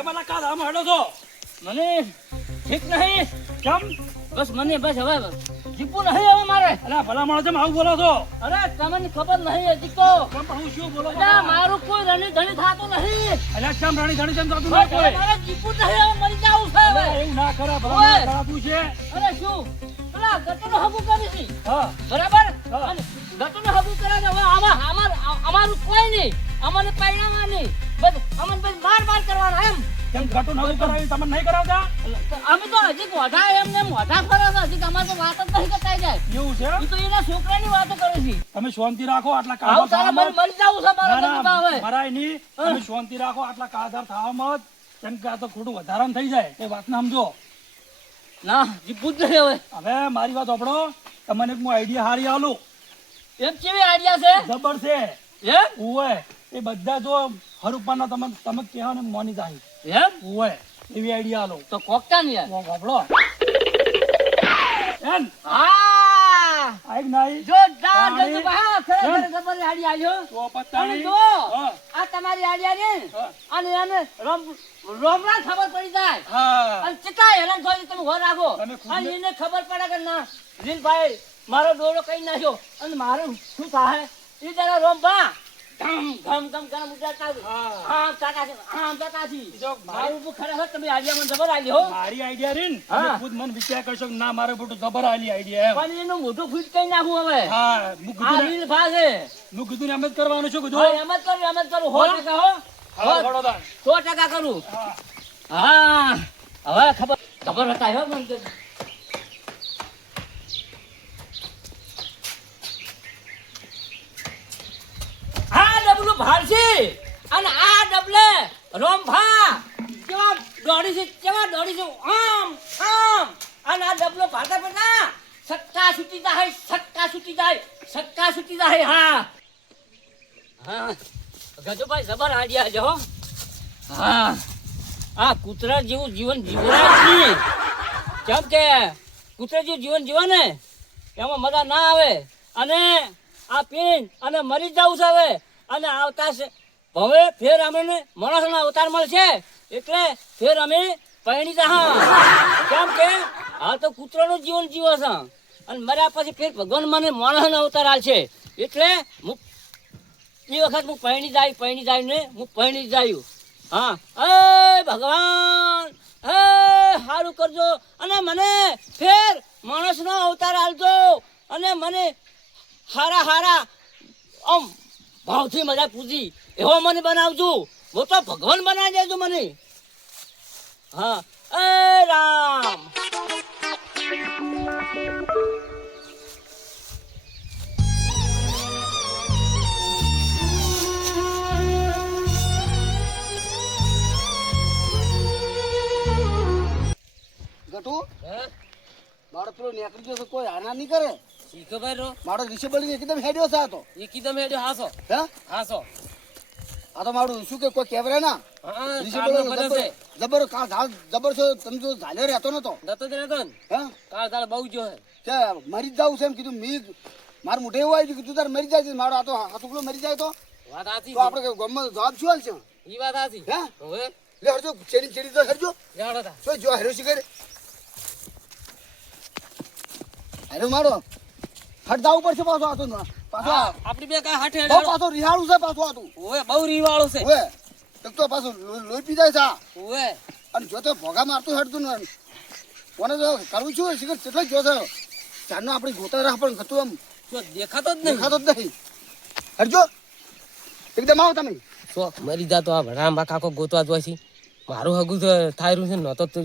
કે મને કાલ આમ હેડો છો મને ઠીક નહીં. કેમ બસ મને બસ હવે જીપું નહીં હવે મારે. અલા ભલા માણસ છે આવું બોલો છો અરે તમને ખબર નહીં હજી તો. કેમ પણ હું શું બોલો અલા, મારું કોઈ રણી ધણી થાતું નહીં. અલ્યા કેમ રાણી ધણી ચમ થતું ના કોઈ મારે જીપું નહીં હવે મરી જાવું છે હવે. અલા, એવું ના કરે ભલા ઓય. માણસ કરાતું છે અરે શું પેલા ગટરનો હગું કરી છે હા બરાબર. હા. અને ગટરનો હગું કરે છે હવે અમારું કોઈ નહીં. અમને પરિણામ નહીં બસ અમને બસ માર કરવાના એમ. કેમ ઘટો નવું કરાવી તમને નહીં કરાવતા અમે તો હજી મોઢા એમને મોઢા ફરે છે હજી તમારે તો વાત જ નહીં કરતા જાય. એવું છે એ તો એના છોકરાની વાતો કરે છે. તમે શાંતિ રાખો આટલા આવું તારે કાદર મરી જવું છે મારા ગજુબા હવે. મરાય નહીં તમે શાંતિ રાખો આટલા કાદર થવા મત કેમ કે આ તો ખોટું વધારાનું થઈ જાય એ વાત ના સમજો ના જીપું જ નહીં હવે. હવે મારી વાત સાંભળો તમને એક હું આઈડિયા હારી આલું એમ કેવી આઈડિયા છે જબર છે એમ ઓય એ બધા જો હર ઉપરના તમે કહેવા ને મોની જાય એમ ઓય એવી આઈડિયા આલો તો કોકતા ને યાર. સાંભળો એમ હા આઈક નાઈ જોરદાર તાળી. ગજુબા હા ખરેખર જબર આઈડિયા આલ્યો. તો અને પત્તાણી જો હા આ તમારી આઈડિયા ને હા. અને એને રોમરા ખબર પડી જાય હા અને ચિતા હેરાન થઈ તમે ઘર રાખો તમે ખુદ અને ને- એને ખબર પડે કે ના દિલભાઈ મારો ડોળો કઈ નાખ્યો અને મારું શું થાય એ જરા રોમભા ઘમ ઘમ ઘમ ઘમ ઉડાડતા હા. આમ તાકાથી જો મારું ઊભું ખરેખર તમે આઈડિયા મને જબર આલ્યો હો. મારી આઈડિયા રીન હા. તમે ખુદ મન વિચાર કરશો કે ના મારે બધું જબર આલી આઈડિયા એમ પણ એનું મોઢું ફૂટ કઈ નાખું હવે હા આ રીલ ભા છે હું કીધું ને એમ જ કરવાનું શું હા, કીધું એમ જ કરું 100% હો હા વડોદરા 100% કરું હા હા હવે ખબર હતા હો મને તો. આ ડબલું ભારસી અને આ ડબલે રોમભા કેવા દોડી છે આમ આમ અને આ ડબલો ભાતા ભાતા સટ્ટા છૂટી જાય હા હા ગજુભાઈ જબર આઈડિયા છે હો. હા આ કૂતરા જેવું જીવન જીવરાય છે કેમ કે કૂતરા જેવું જીવન જીવે ને એમાં મજા ના આવે અને આ પીન અને મરી જવું છે હવે અને આવતા છે હવે ફેર અમે માણસનો અવતાર મળશે એટલે ફેર અમે પરણી જા કેમ કે હાલ તો કૂતરાનું જીવન જીવે છે અને મર્યા પછી ફેર ભગવાન મને માણસનો અવતાર આલશે એટલે હું એ વખત હું પરણી જાય ને હું પરણી જાયું હા એ ભગવાન એ સારું કરજો અને મને ફેર માણસનો અવતાર આલજો અને મને હારા આમ ભાવથી મજા પૂજી એવો મને બનાવજો હું તો ભગવાન બનાવી દેજો મને હા એ રામ ગટુ મારો પેલો નેકરી ગયો છે કોઈ આના નહીં કરે શીખો ભાઈ રો મારો ઋષિ બળી એકદમ હેડ્યો છે આ તો એકદમ હેડ્યો હાસો હે હાસો આ તો મારું શું કે કોઈ કેવરે ના ઋષિ બળી જબર જબર છે તમે જો ઝાલ્યો રહેતો નતો નતો જ રહેતો ને હે કાળ બહુ જો હે કે મરી જ જવું છે એમ કીધું મારું મોઢે એવું આવી ગયું કીધું તારે મરી જાય છે મારો આ તો હાથુકડો મરી જાય તો વાત સાચી આપણે ગામમાં જવાબ શું હાલ છે ઈ વાત સાચી હે હવે લે હરજો ચેડી તો હરજો જાડો તા શું જો હેરો શીખે હેરો મારો હટ જવું પડશે પાછો આ તો પાછો આપડી બે કા હાથે બહુ પાછો રિહાળું છે પાછું આ તું ઓએ બહુ રીવાળો છે ઓએ એક તો પાછું લોહી પી જાય છે આ. ઓએ અને જો તો ભોગા મારતું હેડતું ને કોને તો કરવું છું શિખર કેટલો જો છે ચારનો આપણી ગોતા રાહ પણ ગતું આમ તો દેખાતો જ નહીં દેખાતો જ નહીં હરજો એકદમ આવો તમે તો મરી જાતો આ રામબા કાકો ગોતવા જોઈ છે મારું હગું થાય રહ્યું છે નતો તું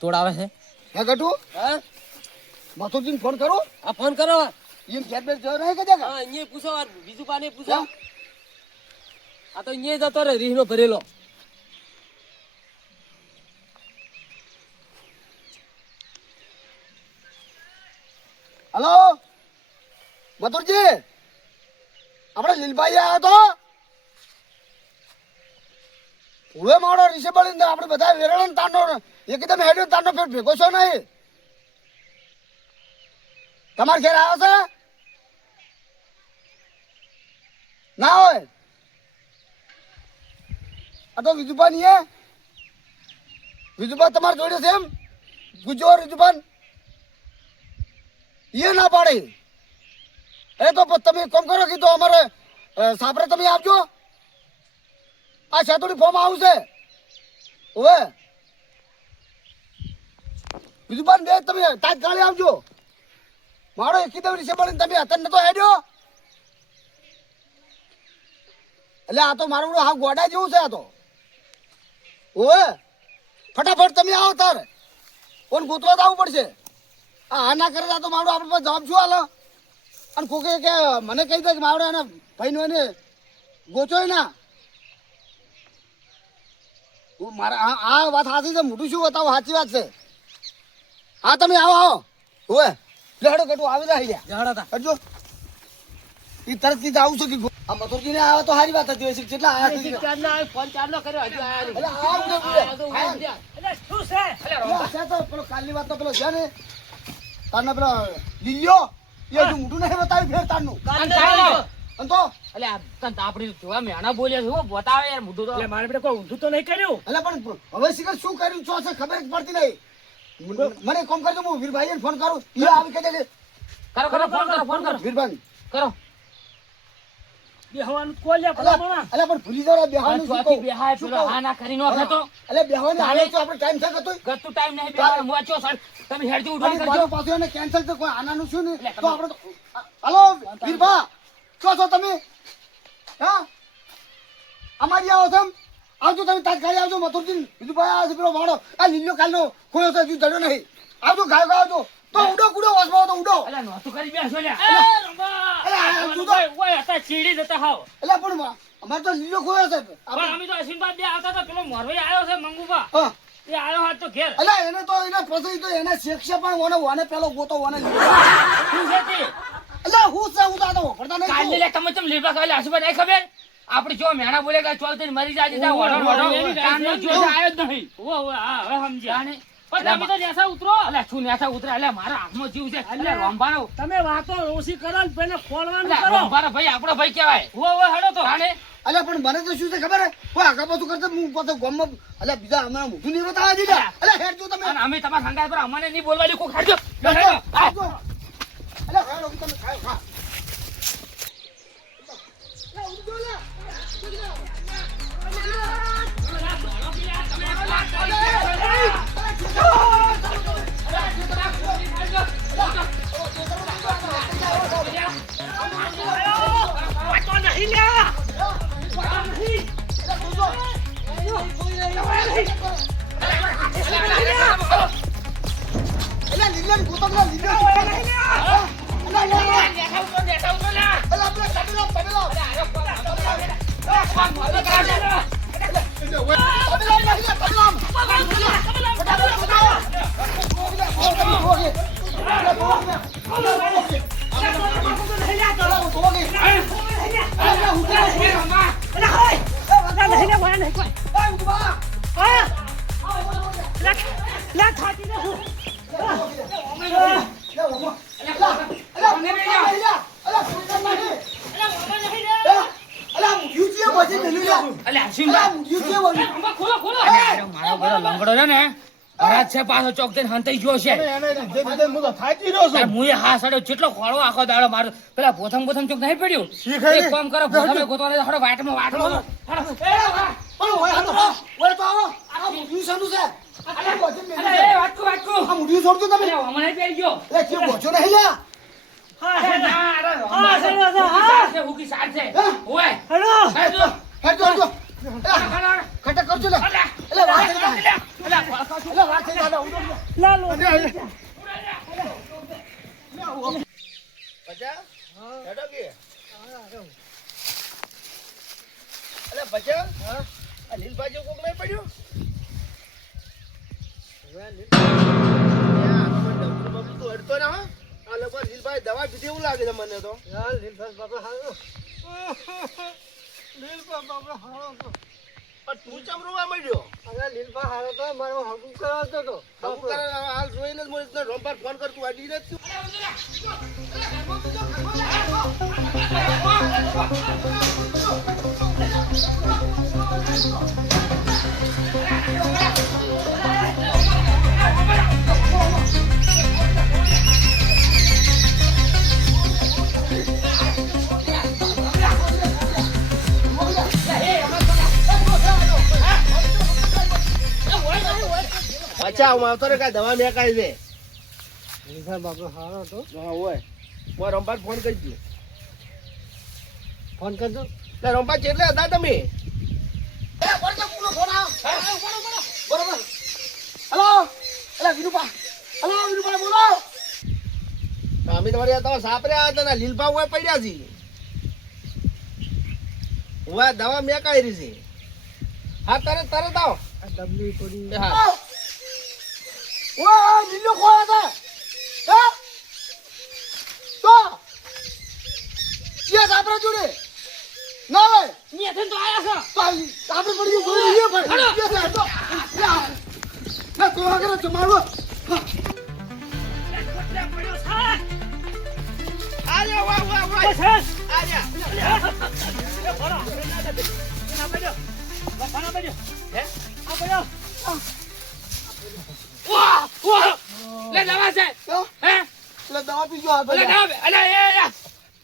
તોડાવે છે હે ગટુ હા મથુરજીને ફોન કરો આ ફોન કરો એમ ઘેર બેર જવા નહીં કદા હા અહીંયા પૂછો બીજું પાને પૂછો આ તો અહીંયા જતો રે રીહનો ભરેલો હલો મથુરજી આપણે લીલભાઈ આવ્યા તો હવે મારો રીસે બળી આપણે બધા વેરણ તાંડો એકદમ હેડ્યો તાંડો ફેર ભેગો છો નહીં તમારે ઘેર આવ્યો છે ના હોય આ તો વિજુભાઈ નહીં રીજુભાઈ તમારે જોડે છે એમ પૂછો રીજુભાઈ એ ના પાડે એ તો તમે કોમ કરો કીધું અમારે સાપરે તમે આવજો આ સેતુડી ફોર્મ આવશે ઓવે રીજુભાઈ બે તમે તાત્કાલિક આવજો મારો એકી દેવ રીસે બળીને તમે અત્યારે નતો હેડ્યો એટલે આ તો મારું હા ગોડા જેવું છે આ તો ઓવે ફટાફટ તમે આવો તાર કોણ ગોતવા તો આવવું પડશે આ ના કરે તો મારું આપણે પાસે જવાબ શું હાલો અને કોકે કે મને કહી દે કે મારો એને ભાઈનો એને ગોચોય ના મારા આ વાત સાચી છે મોટું શું બતાવો સાચી વાત છે હા તમે આવો આવો ઓવે લેડો કટું આવી રહ્યા કરજો એ તરત થી આવું છું કે આ મથુરજી ને આવે તો સારી વાત હતી હોય છે કેટલા આયા ફોન ચાલુ કર્યો હજુ તો પેલો કાલની વાત તો પેલો છે ને તારના પેલો લીયો એ હજુ મોટું નહીં બતાવ્યું ફેર તારનું અને તો એટલે આપડી જોવા મેણા બોલ્યા છે બતાવે યાર મોઢું તો મારે બેટા કોઈ ઊંધું તો નહીં કર્યું એટલે પણ હવે શિખર શું કર્યું છો છે ખબર જ પડતી નહીં મને કોમ કરજો હું વીરભાઈને ફોન કરું એ આવી કહે છે કરો ફોન કરો વીરભાઈ કરો બેહવાનું કોલ્યા ભલામણા અલે પણ ભૂલી જાવ બેહવાનું શું કહું બેહાય પેલો હા ના કરી નો થતો અલે બેહવાનું હાલે તો આપણે ટાઈમ થાય ગતો ગતું ટાઈમ નહીં બેહાય મોચો સર તમે હેડજો ઉઠવા કરજો બાજુ પાછું એને કેન્સલ તો કોઈ આનાનું શું ને તો આપણે તો હાલો વીરભા છો તમે હા અમારી આવો તમે આવજો તમે તાત્કાલિક આવજો મથુરજી બીજું ભાઈ આવે છે પેલો વાળો આ લીલો કાલનો ખોયો છે હજુ જડ્યો નહીં આવજો ગાયો આવજો તો ઉડો કુડો વસમાં તો ઉડો અલા નોતું કરી બેસો લે તું તો ઓય હતા ચીડી જતા હાવ એટલે પણ અમારે તો લીલો ખોયો છે પણ અમે તો અસીમબા બે આવતા તો પેલો મોરવાઈ આવ્યો છે મંગુબા હા એ આવ્યો હાથ તો ઘેર એટલે એને તો એને પછી તો એને શિક્ષા પણ ઓને પેલો ગોતો ઓને લીધો શું છે તે એટલે હું તો આ તો વખરતા નહીં કાલે લે તમે ચમ લીબા કાલે આસુબા નહીં ખબર આપડી જો મેણા બોલે કે ચોલ તને મરી જાય જા વડો કાનનો જો આવ્યો જ નહીં ઓ હા હવે સમજ્યા ને પણ તમે તો નેસા ઉતરો અલે શું નેસા ઉતરે અલે મારા હાથમાં જીવ છે અલે રોંભાનો તમે વાતો ઓછી કરો ને પેલા ખોલવાનું અલે કરો રોંભાનો ભાઈ આપણો ભાઈ કહેવાય ઓ હેડો તો આને અલે પણ મને તો શું છે ખબર હે કોઈ આગા પાછું કરતા હું પાછો ગમમાં અલે બીજા હમણાં મોઢું નહીં બતાવા દીધા અલે હેડજો તમે અને અમે તમારા સંગાત પર અમને નહીં બોલવા દે કોઈ હેડજો હેડજો અલે હેડો તમે ખાઓ ખા લે ઉડજો લે લંગડો છે ને ભરાત છે પાછો ચોક જઈને હંતાઈ ગયો છે મુએ હા સાડો જેટલો ખોળો આખો દાડો મારો પેલા પોથમ ચોક નહીં પડ્યું એક કામ કરો પોથમે ગોતવાને હડો વાટમાં પણ ઓય તો આવો આ મુઢી સાનું છે અલે બોચે મે અરે વાટકો આ મુઢી છોડજો તમે અરે હમણાં પેરી ગયો એ કે બોચો નહીં લ્યા હુકી સાર છે ઓય હેડો ખટક કરજો લે એટલે વાત થઈ જાય એટલે વાત થઈ જાય ઉડો લા લો બચા હેડો કે અલે બચા આ લીલભાઈ જેવું કોક નહીં પડ્યું અડતો ના આ લોકો લીલભાઈ દવા પીધી એવું લાગે છે મને તો લીલભાઈ બાપા હારો લીલભાઈ બાપા હારો તું ચમ રોવા માંડ્યો અરે લીલભાઈ હારો તો મારો હગું કરાવતો તો હગું કરાવ હાલ જોઈને જ મને રોંપાર ફોન કરતું આડી ને તું પાછા હું આવતો રે કાંઈ દવા મેં કાઢી દે સાહેબ આપણો સારો હતો હા હોય હું રંપાને ફોન કરી દઉં ફોન કરજો એટલે રંપા ચેટલે હતા તમે બરોબર હલો અલા વિનુપા હલો વિનુપા બોલો અમે તમારી આ તમારા સાપરે આવ્યા હતા ને લીલપા હોય પડ્યા છે હું દવા મેં કાઢી છે હા તરત આવો ડબલી પડી હા ઓ લીલો કોણ હતા હા તો ચિયા સાપરા જોડે ના હોય ન્યાથી તો આયા તો આપણે પડી ગયું જોઈ લઈએ ભાઈ ચિયા સાહેબ તો ના તો આગળ તો મારો આલ્યો વાહ વાહ વાહ છે છે આલ્યા લે દવા છે હે એટલે દવા પીજો આ લે ભાઈ દવા અલે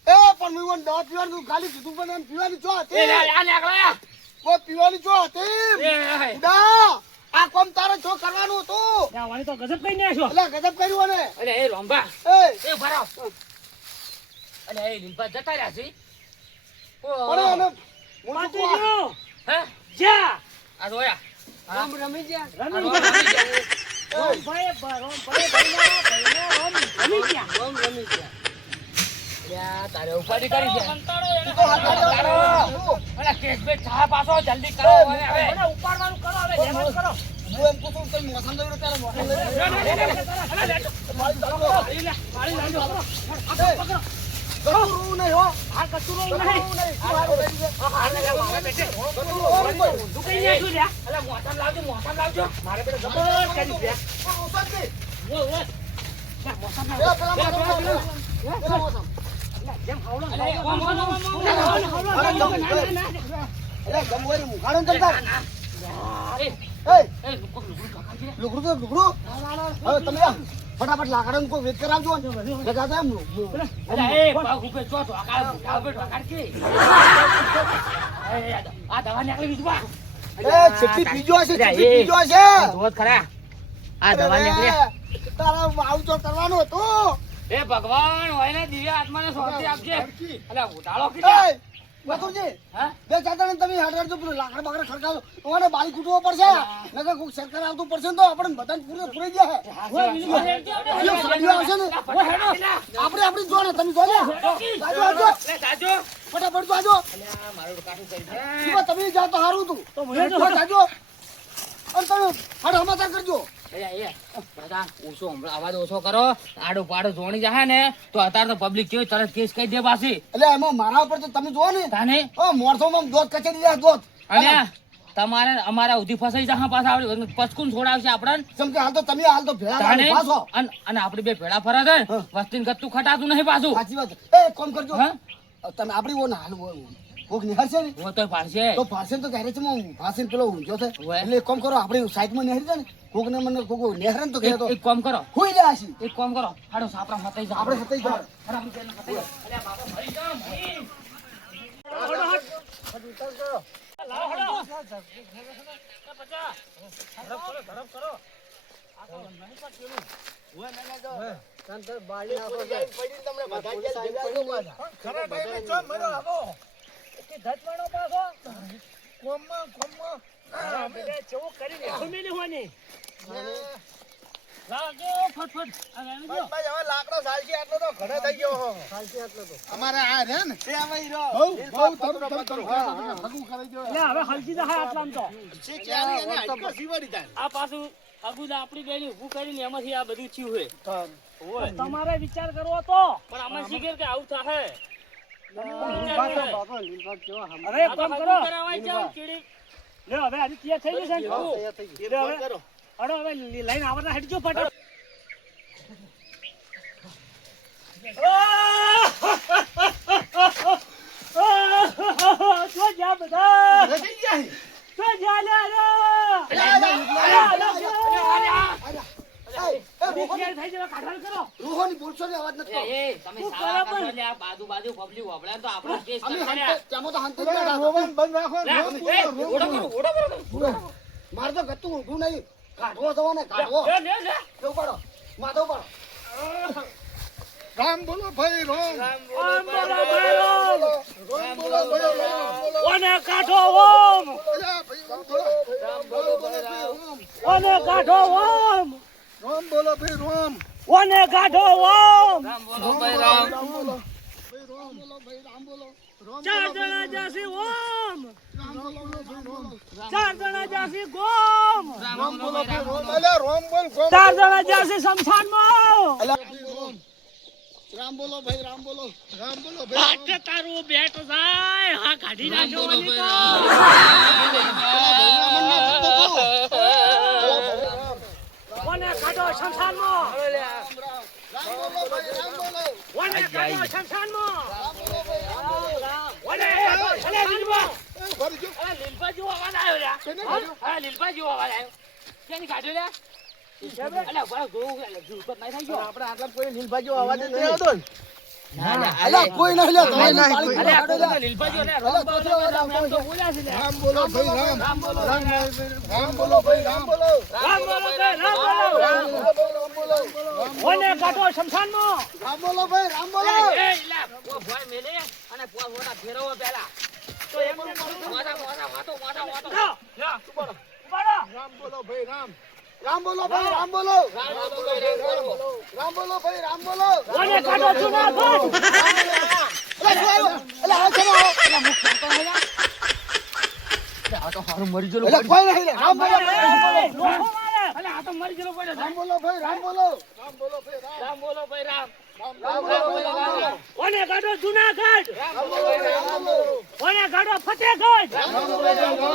એ પણ મેં દવા પીવાનું ખાલી કીધું પણ એમ પીવાની ચો એ હતી આ નીકળ્યા કોઈ પીવાની ચો હતી એ ઉડા આ કોમ તારે છો કરવાનું હતું વાણી તો ગજબ કઈ ને છો એટલે ગજબ કર્યું ને અલે એ રોંબા એ એ ભરાવ અલે એ લીંબા જતા રહ્યા છે પણ એને પાટી ગયો હે જા આ જોયા રામ રમી ગયા રમી રોમ ભાઈ રમી ગયા યા તારે ઉપાડી કરી દે તું તો હટાડ્યો અલા કેસ બે છા પાછો જલ્દી કરો હવે ઉપાડવાનું કરો હવે જેમ કરો હું એમ કહું છું તમે મોસમ દઈ રહ્યો ત્યારે મોસમ દઈ રહ્યો કચરું નહીં હો આ કચરો નહીં મોસમ લાવજો મારે પેલો જબર કરી દે જેમ હાવડો લુગડું તો લુગડું હવે તમે ફટાફટ લાકડા કોઈ વેચ કરાવજો લગાતા એમ આ દવા નીકળી બીજું છેટી પીજો હશે છેટી પીજો હશે જોત ખરા આ દવા નીકળી તારા આવજો કરવાનું હતું એ ભગવાન હોય ને દિવ્ય આત્માને શાંતિ આપજે અલે ઉતાળો એ કીધા મથુરજી હા બે ચાદર તમે હાડર જો લાકડા બાકડા ખડકાવો તમારે બાળી કૂટવો પડશે નકર કોઈ સરકાર આવતું પડશે તો આપણે બધાને પૂરી જાય સાડીઓ આવશે ને આપણે આપણી જો ને તમે જો ને જાજો આવજો જાજો ફટાફટ જાજો મારું કાઠું કરી દે ઈમાં તમે જાવ તો સારું હતું તો મને જાજો અને તમે હાડ સમાચાર કરજો બધા ઓછો અવાજ ઓછો કરો આડો પાડો જોણી જાય ને તો અત્યારે તો પબ્લિક કેવી તરત કેસ કહી દે પાછી એટલે એમાં મારા ઉપર તો તમે જોવો ને તાને મોરસોમાં દોધ કચેરી જાય દોધ અને તમારે અમારા ઉધી ફસાઈ જા પાછા આવડે પચકુન છોડાવશે આપણને જેમ કે હાલ તો તમે હાલ તો ભેળા તાને લાગી પાછો અને આપણે બે ભેળા ફરા છે વસ્તીને ગત્તું ખટાતું નહીં પાછું સાચી વાત એ કોમ કરજો હા તમે આપણી ઓ ના હાલ કોક નિહાળશે ને હું તો પાડશે તો ફાસેન તો ત્યારે છે ફાસેન પેલો ઊંઝો છે હોય. એટલે એક કામ કરો આપણે સાઈડમાં નહેરી છે ને કોક ને મને કોક નહેરે ને તો કહે તો એક કામ કરો હોઈ જાય છે એક કામ કરો હાડો સાપરા મતાઈ જાઓ આપણે સતાઈ જાવ આપણે પેલા મતાઈ જાઓ અલ્યા બાબા મરી જાઓ મરી અમારે આ રે ને એ આવે ઈ રહ્યો. બહુ હગું કરાઈ ગયો. હવે હલકી જાય આટલામ તો છે ક્યાંની એને હાડકા સીવાડી તાર. આ પાછું અગુદા આપણી બેની ઊભું કરીને એમાંથી આ બધું થયું હોય તમારે વિચાર કરવો તો પણ આમાં શીખે કે આવું થાય અરે કામ કરો લે હવે આજે તૈયાર થઈ જશે ને એ ફોન કરો. અરે હવે લાઈન આવતા હેડજો ફટાફટ તો જા બધા થઈ ગયા છે. તો જા લે થઈ જવા કાઢાલ કરો રોહોની બોલશો ને અવાજ નથી અમે હંતે ત્યાંમાં તો હંતે જ બેઠા હતા. મારે તો ગતું ઊંધું નહીં કાઢવો જવાને કાઢવો લે, લે, લે. એવું પાડો માધવ પાડો રામ બોલો ભાઈ રામ રામ બોલો ભાઈ રામ. રામ બોલો ભાઈ રામ બોલો ઓને કાઢો ઓમ. અલ્યા ભાઈ રામ બોલો ભાઈ રામ ઓને કાઢો ઓમ. રામ બોલો ભાઈ રામ ઓને કાઢો ઓમ. રામ બોલો ભાઈ રામ બોલો ભાઈ રામ બોલો ભાઈ રામ બોલો રામ ચાર જણા જાસી ઓમ. બોલો ભાઈ રામ ચાર જણા જાસી ગોમ. રામ બોલો ભાઈ રામ અલ્યા રામ બોલ ગોમ ચાર જણા જાસી શમશાનમાં. રામ બોલો ભાઈ રામ બોલો રામ બોલો ભાઈ આટે તારું બેટ જાય હા કાઢી નાખો ઓલી તો. ઓને કાઢો શમશાનમાં. ઓને કાઢો શમશાનમાં. ઓને અલે લીલબા. અલે લીલબા જેવો અવાજ આવ્યો લ્યા. હા લીલબા જેવો અવાજ આવ્યો. ક્યાંની કાઢ્યો લ્યા? અલે બરાબર જોવું એટલે જૂતો નહીં થઈ ગયો. આપણે આટલા કોઈ નીલભાઈ જેવો અવાજ જ નહીં આવતો ને અલ્યા કોઈ નહીં લે તમે અલે આ તો લીલબા જેવો લે રોમ બોલો રામ એમ તો બોલ્યા છે લે. રામ બોલો ભાઈ રામ રામ બોલો રામ બોલો ભાઈ રામ બોલો રામ બોલો કે રામ બોલો. ઓને કાઢો શમશાનમાં. રામ બોલો ભાઈ રામ બોલો એ લા પો ભોય મેલે અને પો મોટા ફેરવો પહેલા તો એમને મોટા વાતો લા ઉપાડો રામ બોલો ભાઈ રામ રામ બોલો ભાઈ રામ બોલો રામ બોલો ભાઈ રામ બોલો ઓને કાઢો જુનાગઢ. કોઈ નહીં લે રામ બોલો ભાઈ લોહો મારે. અલે આ તો મરી ગયેલો પડ્યો છે. રામ બોલો ભાઈ રામ બોલો રામ બોલો ભાઈ રામ. રામ બોલો ભાઈ રામ બોલો ઓને કાઢો જુનાગઢ. રામ બોલો ભાઈ રામ બોલો ઓને કાઢો ફતેહગઢ. રામ બોલો ભાઈ રામ બોલો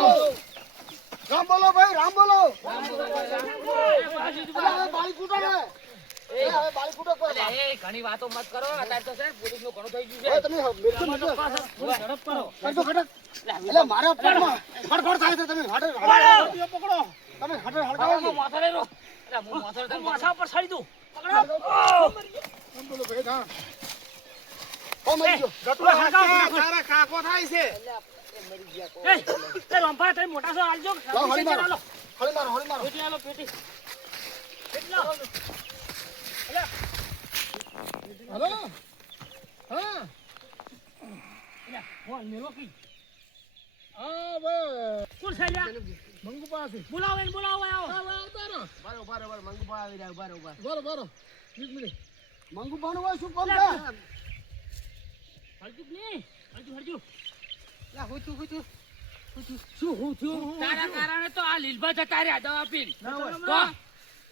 રામ બોલો ભાઈ રામ બોલો હવે બાળી કૂટો ને હવે બાળી કૂટો કોઈ અલે એ ઘણી વાતો મત કરો અત્યારે તો છે પોલીસનું ઘણું થઈ ગયું હવે છે. તમે મિલજો મિલજો થોડી ઝડપ કરો. કરજો ખટક એટલે મારા પેટમાં ફડફડ થાય છે તમે હાડે પકડો. તમે હાડે હળગાવો હું માથા લઈ લો. અલે હું માથા પર છડી દઉં. પકડો. રામ બોલો ભાઈ રામ ઓ મરી ગયો તારા કાકો થાય છે એ લંબા થઈ મોટા છો આલજો. લાવો, હળી મારો. ચાલો. હળી મારો હળી મારો પેટી આલો પેટી. પેટી લાવો. હલો હા ફોન મેલો કી. હા ભાઈ કોણ છે લ્યા? મંગુ પાસે બોલાવો એને બોલાવો આવો. બરોબર મંગુપા આવી રહ્યા બરોબર બરો 20 મિનિટ મંગુ પાનું હોય શું કામ લે. છે હરજુ નહીં. હરજુ. લા હું છું શું હું થયું? તારા કારણે તો આ લીલભા જતા રહ્યા દવા પીને. તો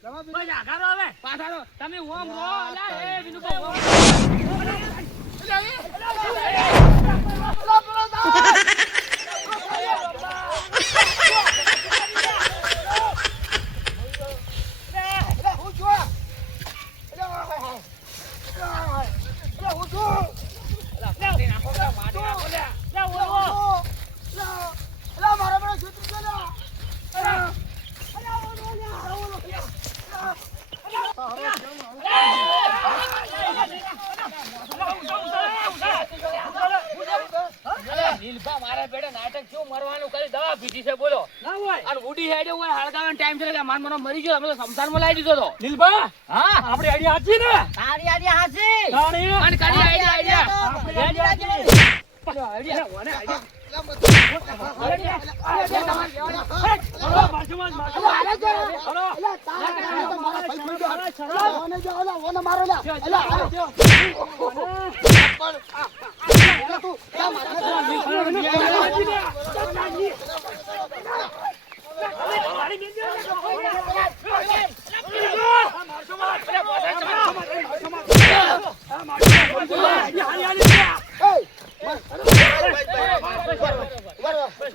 દવા પી બસ આઘારો હવે. પાછાનો. તમે ઓમ રો. અલા એ વિનુભાઈ ઓમ. એટલે હું છું એટલે હું છું માટી નાખો લે. લે ઓલો. એટલે મારા મને છૂટી ગયો લીલભા મારા બેડે નાટક શું મરવાનું કરી દવા પીધી છે બોલો. ના હોય. અને ઉડી હેડે હોય હળગાવાનો ટાઈમ છે કે માન મનો મરી ગયો અમે તો સંસારમાં લાવી દીધો તો. લીલભા હા આપણી આઈડિયા હાચી ને? તારી આઈડિયા હાચી. તારી અને કરી આઈડિયા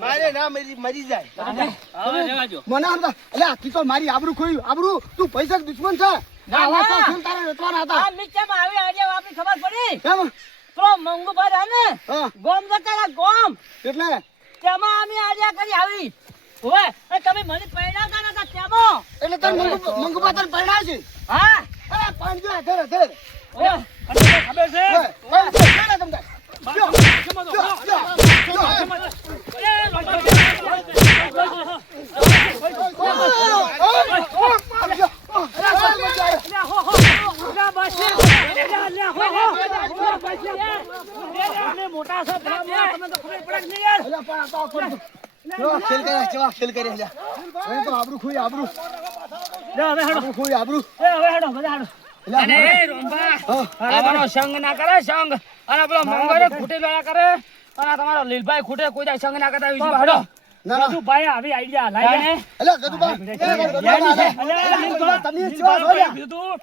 મારે ના મરી જાય મને આમ તો એટલે આખી તો મારી આબરૂ ખોઈ આબરૂ તું પૈસા દુશ્મન છે આવા તો ફૂલ તારા વેચવાના હતા આ મિક્સરમાં આવી આઈડિયા આપણી ખબર પડી. કેમ તો મંગુભાઈ રહે ને હા ગોમ જતા રહ્યા ગોમ. એટલે તેમાં અમે આઈડિયા કરી આવી. હવે અને તમે મને પૈડા હતા તેમાં. એટલે તને મંગુ પાતર પરણાવ છે હા અરે પણ જો ધર ધર ઓય અને ખબર છે તમને એ છો ભલા મોણા, તમને તો ખબર પડે કે નહીં યાર? અલ્યા પણ આ તો આખો કેવા ખેલ કર્યા, કેવા ખેલ કર્યા અલ્યા. હવે તો આબરૂ ખોઈ આબરૂ. લે હવે હેડો. આબરૂ ખોઈ આબરૂ. એ હવે હેડો, બધા હેડો. અલ્યા, અને એ રોંબા હા. તમારો સંગ ના કરે સંગ અને પેલો મંગળે ખૂટે લડા કરે અને તમારો લીલભાઈ ખૂટે કોઈ દાય સંગ ના કરતા બીજું હાડો ના ના ગજુભાઈ આવી આઈડિયા લાઈ અલ્યા ગજુબા, એ ગજુબા હાલે. અલ્યા, તમે કેવા છો અલ્યા?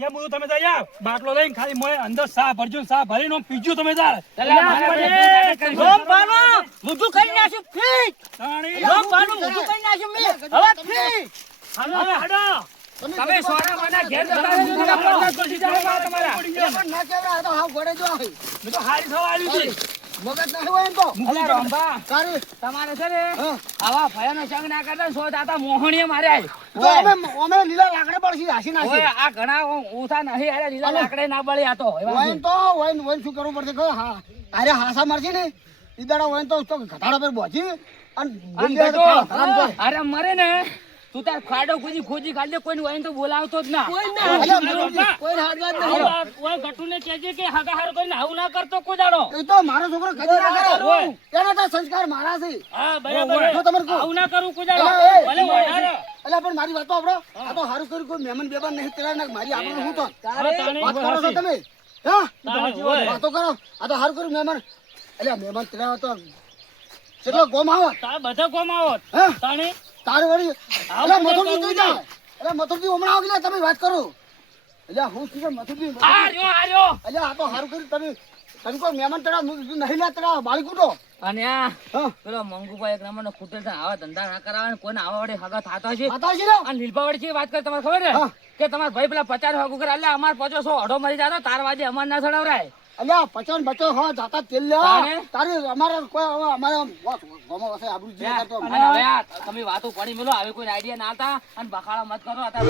કેમ બધું તમે જા યાર બાટલો લઈને ખાલી મોય અંદર સા ભરજો સા ભરીને આમ પીજો તમે જા રોમ પાનો મુઠું કરી નાખ્યું ફીટ તાણી રોમ પાનો મુઠું કરી નાખ્યું મે હવે ફીટ હવે હડો તમે સોના માના ઘેર જતા રહેજો ને પચાસ તો સીધા તમારા એ પણ ના કહેવાય, આ તો હાવ ગોળે જો આવે. મેં તો હારી થવા આવી હતી મગજ ના હોય એમ તો. અલા રોંબા તારી તમારે છે ને હા. આવા ભયાનો સંગ ના કરતા સો દાતા મોહણીએ માર્યા તો અમે લીલા લાકડે પડશી હાસી નાખી. ઓય આ ઘણા ઊંધા નહીં અરે લીલા લાકડે ના બળી આ તો વૈન તો વૈન શું કરવું પડશે ખબર? હા અરે હાસા મારશે ને ઈ દાડા વૈન તો ઘટાડા પર બોજી અને આમ બોલી બેઠો. તો હરામ કરે. અરે મરે ને તું તાર ખાડો ખોજી ખાલી દે કોઈને વાઈને તો બોલાવતો જ ના અલ્યા, મતલબ કોઈ હાડવા જ નહીં. ઓય ગટુને કહેજે કે હાગા હાર કરીને આવું ના કરતો કોઈ દાડો એ તો મારો છોકરો કદી ના કરે. એના તો સંસ્કાર મારા છે. હા જો તમારે કહું. આવું ના કરું કોઈ દાડો અલા, એ, ભલે વધારે. અલ્યા પણ મારી વાતો આપડો આ તો હારું કર્યું કોઈ મહેમાન બેમાન નહીં તેરા નાખ મારી આપણે હું તો તાણે વાત કરો છો તમે હા તાણે ઓય. વાતો કરો આ તો હારું કર્યું મહેમાન અલ્યા મહેમાન તેરા તો કેટલો ગોમ આવત તાર બધા કોમાવો હા તાણે તારે વળી અલ્યા મથુરજી તું જા અલ્યા મથુરજી હમણાં આવો કે તમે વાત કરો અલ્યા હું શું મથુરજી આ રહ્યો અલ્યા આ તો હારું કર્યું તમે કોઈ મહેમાન તેરા નહીં લે તેરા બાળી કૂટો અને આ હા પેલો મંગુભાઈ એક નંબરનો ખૂટેલ છે આવા ધંધા ના કરાવે ને કોઈને આવા વડે હગા થાતા છે માતા છે ને અને લીલપા વડે છે વાત કરે તમારે ખબર છે હા. કે તમારા ભાઈ પેલા 50 હગું કરે એટલે અમાર 500 અઢો મરી જાતો તાર વાજે અમાર ના સડાવરાય અલ્યા પચાન બચો હો જાતા તેલ લે તારે? તારી અમારે કોઈ હવે અમારે ગોમો વસે આબરૂ જે કરતો અને હવે આ તમે વાતો પડી મેલો હવે કોઈ આઈડિયા ના હતા અને બખાડા મત કરો હતા